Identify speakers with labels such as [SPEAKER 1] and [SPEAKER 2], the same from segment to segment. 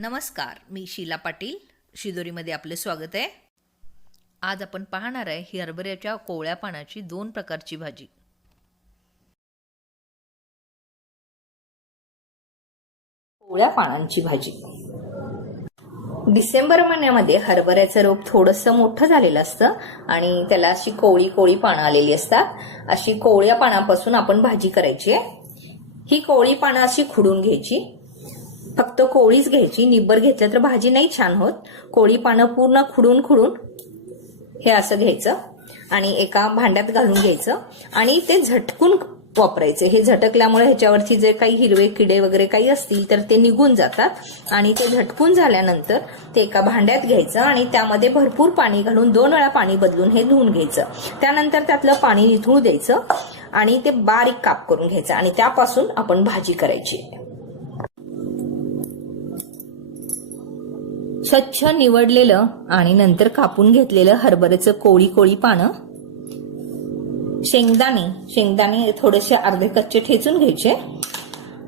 [SPEAKER 1] नमस्कार मी शीला पाटील. शिदोरीमध्ये आपले स्वागत आहे. आज आपण पाहणार आहे ही हरभऱ्याच्या कोवळ्या पानाची दोन प्रकारची भाजी. कोवळ्या पानांची भाजी. डिसेंबर महिन्यामध्ये हरभऱ्याचं रोप थोडंसं मोठं झालेलं असतं आणि त्याला अशी कोवळी कोवळी पानं आलेली असतात. अशी कोवळ्या पानापासून आपण भाजी करायची आहे. ही कोवळी पानं अशी खुडून घ्यायची. फक्त कोळीच घ्यायची निब्बर घेतलं तर भाजी नाही छान होत. कोळी पानं पूर्ण खुडून खुडून हे असं घ्यायचं आणि एका भांड्यात घालून घ्यायचं आणि ते झटकून वापरायचे. हे झटकल्यामुळे ह्याच्यावरती जे काही हिरवे किडे वगैरे काही असतील तर ते निघून जातात आणि ते झटकून झाल्यानंतर ते एका भांड्यात घ्यायचं आणि त्यामध्ये भरपूर पाणी घालून दोन वेळा पाणी बदलून हे धुवून घ्यायचं. त्यानंतर त्यातलं पाणी निथळू द्यायचं आणि ते बारीक काप करून घ्यायचं आणि त्यापासून आपण भाजी करायची. स्वच्छ निवडलेलं आणि नंतर कापून घेतलेलं हरभऱ्याचं कोळी कोळी पानं. शेंगदाणे शेंगदाणे थोडेसे अर्धे कच्चे ठेचून घ्यायचे.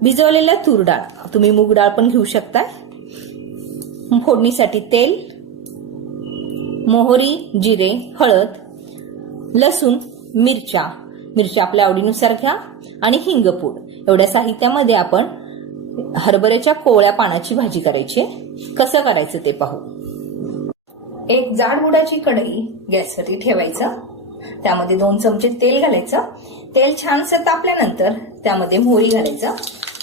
[SPEAKER 1] भिजवलेलं तूर डाळ. तुम्ही मूग डाळ पण घेऊ शकता फोडणीसाठी तेल मोहरी जिरे हळद लसूण मिरच्या. मिरच्या आपल्या आवडीनुसार घ्या आणि हिंगपूड. एवढ्या साहित्यामध्ये आपण हरभऱ्याच्या कोवळ्या पानाची भाजी करायची कसं करायचं ते पाहू. एक जाड बुडाची कढई गॅसवरती ठेवायचं. त्यामध्ये दोन चमचे तेल घालायचं. तेल छानसं तापल्यानंतर त्यामध्ये मोहरी घालायचं.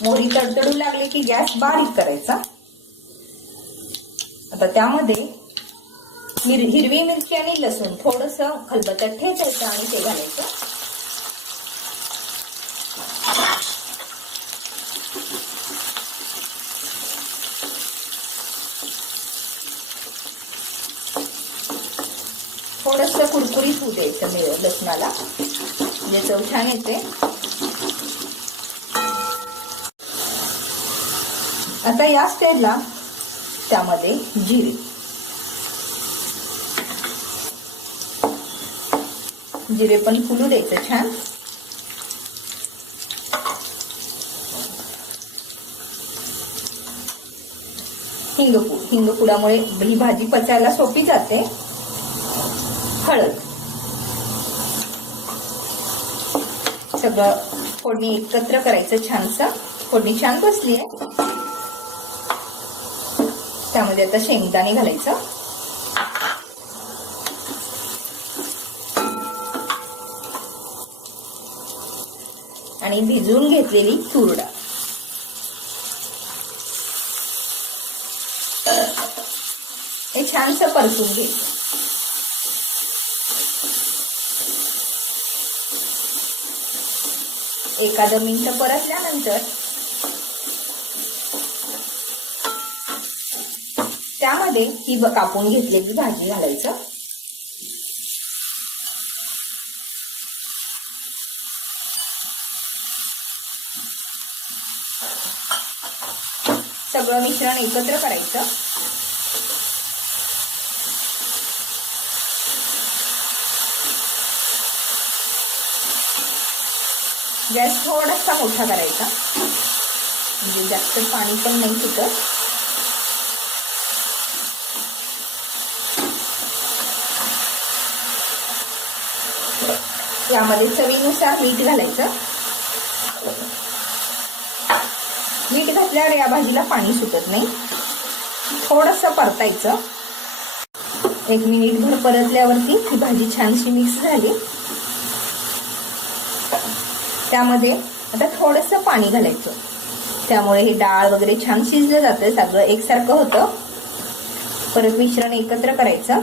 [SPEAKER 1] मोहरी तडतडू लागली की गॅस बारीक करायचा. आता त्यामध्ये हिरवी मिरची आणि लसूण थोडस खलबत्यात ठेचायचं आणि ते घालायचं थोडस कुरकुरीत होऊ द्यायचं मी लसणाला. म्हणजे चव छान येते. आता या स्टेजला त्यामध्ये जिरे. जिरे पण फुलू द्यायचं छान. हिंगपूड. हिंगपुडामुळे ही भाजी पचायला सोपी जाते. हळद. सगळं फोडणी एकत्र करायचं छानसं. फोडणी छान बसली आहे. त्यामध्ये आता शेंगदाणे घालायचं. आणि भिजवून घेतलेली तूर हे छानसं परतून घे. एखादं मिनिट परतल्यानंतर त्यामध्ये ही कापून घेतलेली भाजी घालायचं. सगळं मिश्रण एकत्र करायचं. गॅस थोडासा मोठा करायचा. म्हणजे जास्त पाणी पण नाही तिथं यामध्ये चवीनुसार मीठ घालायचं. मीठ घातल्यावर या भाजीला पाणी सुटत नाही. थोडस परतायचं. एक मिनिट भर परतल्यावरती ही भाजी छानशी मिक्स झाली. त्यामध्ये आता थोडंसं पाणी घालायचं. त्यामुळे हे डाळ वगैरे छान शिजलं जातं सगळं एकसारखं होतं. परत मिश्रण एकत्र करायचं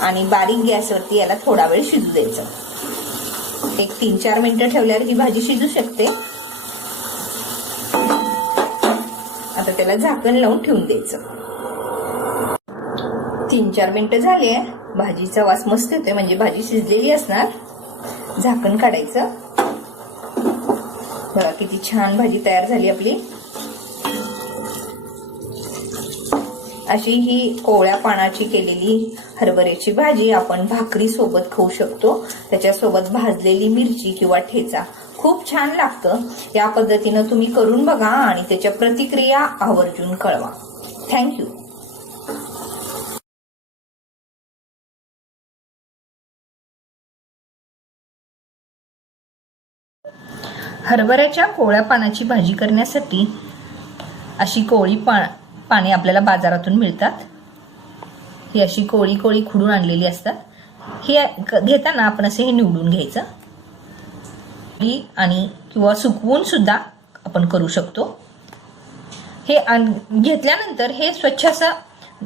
[SPEAKER 1] आणि बारीक गॅसवरती याला थोडा वेळ शिजू द्यायचं. एक तीन चार मिनटं ठेवल्यावर ही भाजी शिजू शकते. आता त्याला झाकण लावून ठेवून द्यायचं. तीन चार मिनटं झाली आहे. भाजीचा वास मस्त येतोय म्हणजे भाजी शिजलेली असणार. झाकण काढायचं. बघा किती छान भाजी तयार झाली आपली. अशी ही कोवळ्या पानाची केलेली हरभऱ्याची भाजी आपण भाकरी सोबत खाऊ शकतो. त्याच्यासोबत भाजलेली मिरची किंवा ठेचा. खूप छान लागतं. या पद्धतीनं तुम्ही करून बघा आणि त्याच्या प्रतिक्रिया आवर्जून कळवा. थँक्यू हरभऱ्याच्या कोवळ्या पानाची भाजी करण्यासाठी अशी कोळी पा पाने आपल्याला बाजारातून मिळतात. ही अशी कोळी कोळी खुडून आणलेली असतात. ही क- घेताना आपण असे हे निवडून घ्यायचं. ही आणि किंवा सुकवून सुद्धा आपण करू शकतो. हे आण- घेतल्यानंतर हे स्वच्छ असं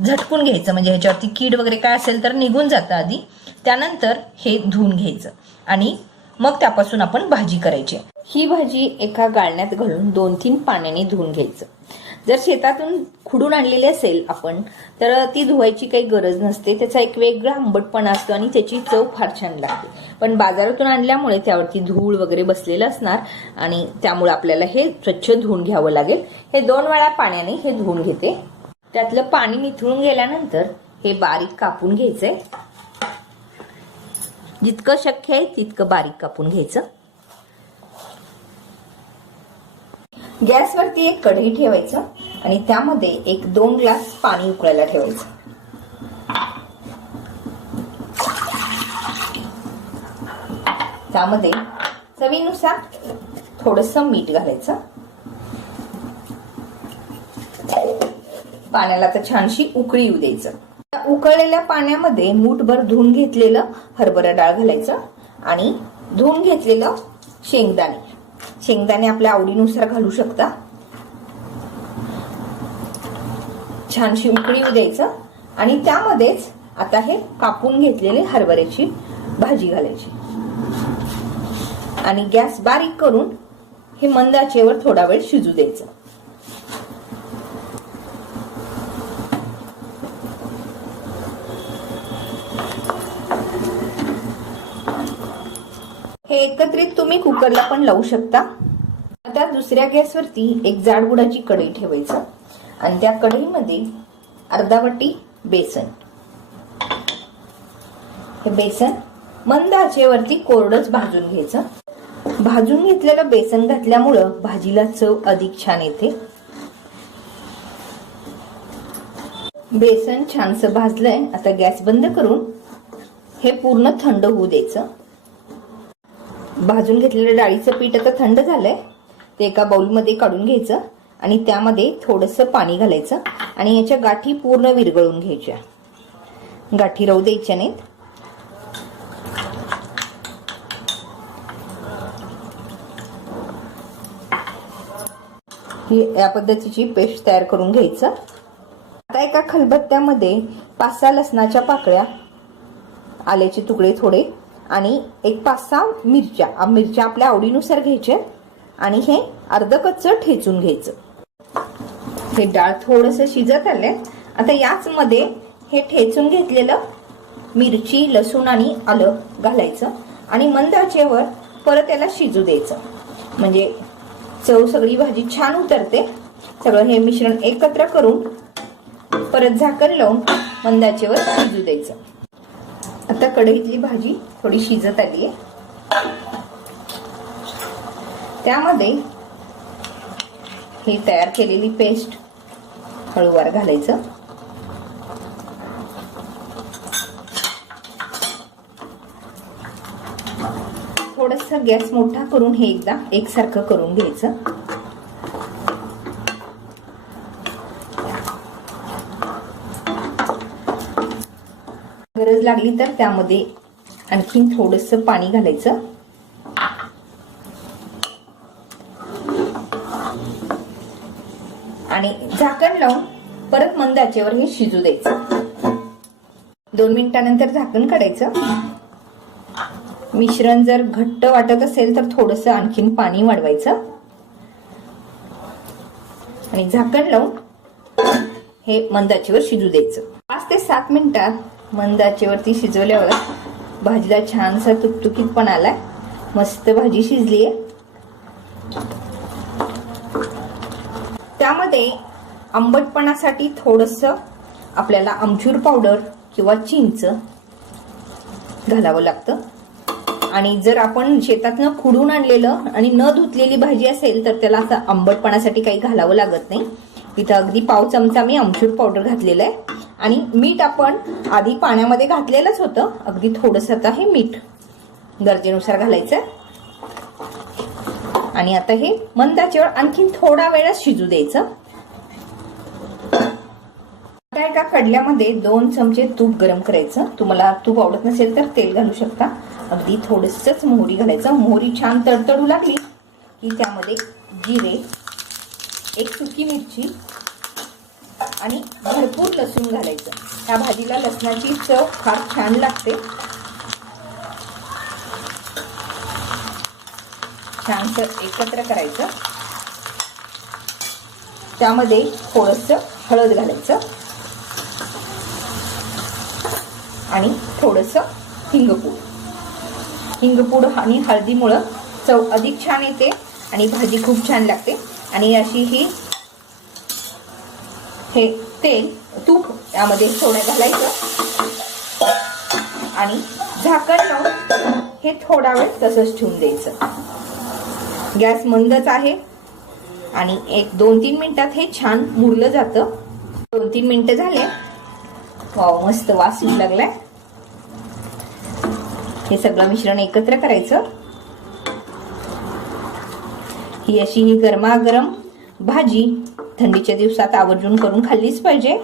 [SPEAKER 1] झटकून घ्यायचं. म्हणजे ह्याच्यावरती कीड वगैरे काय असेल तर निघून जातं आधी. त्यानंतर हे धुवून घ्यायचं. आणि मग त्यापासून आपण भाजी करायची. ही भाजी एका गाळण्यात घालून दोन तीन पाण्याने धुवून घ्यायचं. जर शेतातून खुडून आणलेली असेल आपण तर ती धुवायची काही गरज नसते. त्याचा एक वेगळा आंबटपणा असतो आणि त्याची चव फार छान लागते. पण बाजारातून आणल्यामुळे त्यावरती धूळ वगैरे बसलेलं असणार आणि त्यामुळे आपल्याला हे स्वच्छ धुवून घ्यावं लागेल. हे दोन वेळा पाण्याने हे धुवून घेते. त्यातलं पाणी निथळून गेल्यानंतर हे बारीक कापून घ्यायचंय. जितकं शक्य आहे तितकं बारीक कापून घ्यायचं. गॅसवरती एक कढई ठेवायचं आणि त्यामध्ये एक दोन ग्लास पाणी उकळायला ठेवायचं. त्यामध्ये चवीनुसार थोडस मीठ घालायचं. पाण्याला तर छानशी उकळी येऊ द्यायचं. उकळलेल्या पाण्यामध्ये मूठभर धुवून घेतलेलं हरभरा डाळ घालायचं आणि धुवून घेतलेलं शेंगदाणे. शेंगदाणे आपल्या आवडीनुसार घालू शकता. छानशी उकळी येऊ द्यायचं आणि त्यामध्येच आता हे कापून घेतलेले हरभऱ्याची भाजी घालायची. आणि गॅस बारीक करून हे मंद आचेवर थोडा वेळ शिजू द्यायचं. एकत्रित तुम्ही कुकरला पण लावू शकता. आता दुसऱ्या गॅसवरती एक जाडगुडाची कढई ठेवायचं. आणि त्या कढईमध्ये अर्धा वाटी बेसन. हे बेसन मंद आचेवरती कोरडच भाजून घ्यायचं. भाजून घेतलेलं बेसन घातल्यामुळं भाजीला चव अधिक छान येते. बेसन छानसं भाजलंय आता गॅस बंद करून हे पूर्ण थंड होऊ द्यायचं. भाजून घेतलेलं डाळीचं पीठ आता थंड झालंय. ते एका बाउलमध्ये काढून घ्यायचं आणि त्यामध्ये थोडंसं पाणी घालायचं आणि याच्या गाठी पूर्ण विरघळून घ्यायच्या. गाठी राहू द्यायच्या नाहीत. ही या पद्धतीची पेस्ट तयार करून घ्यायचं. आता एका खलबत्त्यामध्ये पाच सहा लसणाच्या पाकळ्या आल्याचे तुकडे थोडे आणि एक पाच सहा मिरच्या. मिरच्या आपल्या आवडीनुसार घ्यायच्या आणि हे अर्ध कच्चं ठेचून घ्यायचं. हे डाळ थोडंसं शिजत आलंय. आता याच मध्ये हे ठेचून घेतलेलं मिरची लसूण आणि आलं घालायचं आणि मंद आचेवर परत याला शिजू द्यायचं. म्हणजे चव सगळी भाजी छान उतरते. सगळं हे मिश्रण एकत्र करून परत झाकण लावून मंदाचेवर शिजू द्यायचं. आता कढईतली भाजी थोडी शिजत आली आहे त्यामध्ये ही तयार केलेली पेस्ट हळूवार घालायचं. थोडस गॅस मोठा करून हे एकदा एकसारखं करून घ्यायचं. गरज लागली तर त्यामध्ये आणखीन थोडस पाणी घालायचं. आणि झाकण लावून परत मंद आचेवर हे शिजू द्यायचं. दोन मिनिटानंतर झाकण काढायचं. मिश्रण जर घट्ट वाटत असेल तर थोडस आणखीन पाणी वाढवायचं. आणि झाकण लावून हे मंदाचीवर शिजू द्यायचं. पाच ते सात मिनिटात मंदाचेवरती शिजवल्यावर भाजीला छानसा तुकतुकीत पण आलाय. मस्त भाजी शिजली आहे त्यामध्ये आंबटपणासाठी थोडस आपल्याला आमचूर पावडर किंवा चिंच घालावं लागतं. आणि जर आपण शेतातनं खुडून आणलेलं आणि न धुतलेली भाजी असेल तर त्याला असं आंबटपणासाठी काही घालावं लागत नाही. इथं अगदी पाव चमचा मी आमचूर पावडर घातलेला आहे. आणि मीठ आपण आधी पाण्यामध्ये घातलेलंच होतं. अगदी थोडंसं आता हे मीठ गरजेनुसार घालायचं आणि आता हे मंदाचेवर आणखीन थोडा वेळच शिजू द्यायचं. आता एका कडल्यामध्ये दोन चमचे तूप गरम करायचं. तुम्हाला तूप आवडत नसेल तर तेल घालू शकता. अगदी थोडंसंच मोहरी घालायचं. मोहरी छान तडतडू लागली की त्यामध्ये जिरे एक सुकी मिरची आणि भरपूर लसूण घालायचं. त्या भाजीला लसणाची चव फार छान लागते. छानसं एकत्र करायचं. त्यामध्ये थोडंसं हळद घालायचं. आणि थोडंसं हिंगपूड. हिंगपूड आणि हळदीमुळं चव अधिक छान येते आणि भाजी खूप छान लागते. आणि अशी ही हे तेल तूप यामध्ये थोडं घालायचं. आणि झाकण लावून हे थोडा वेळ तसंच ठेवून द्यायचं. गॅस मंदच आहे. आणि एक दोन तीन मिनिटात हे छान मुरलं जातं. दोन तीन मिनिटं झाले. वाव मस्त वास येऊ लागलाय. हे सगळं मिश्रण एकत्र करायचं. ही अशी ही गरमागरम भाजी. थंडीच्या दिवसात आवर्जून करून खाल्लीच पाहिजे.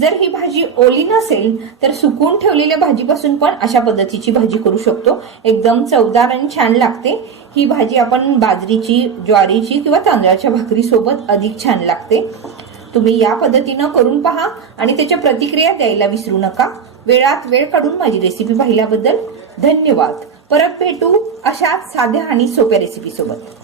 [SPEAKER 1] जर ही भाजी ओली नसेल तर सुकून ठेवलेल्या भाजीपासून पण अशा पद्धतीची भाजी करू शकतो. एकदम चवदार आणि छान लागते. ही भाजी आपण बाजरीची ज्वारीची किंवा तांदळाच्या भाकरी सोबत अधिक छान लागते. तुम्ही या पद्धतीनं करून पहा आणि त्याच्या प्रतिक्रिया द्यायला विसरू नका. वेळात वेळ काढून माझी रेसिपी पाहिल्याबद्दल धन्यवाद. परत भेटू अशाच साध्या आणि सोप्या रेसिपी सोबत.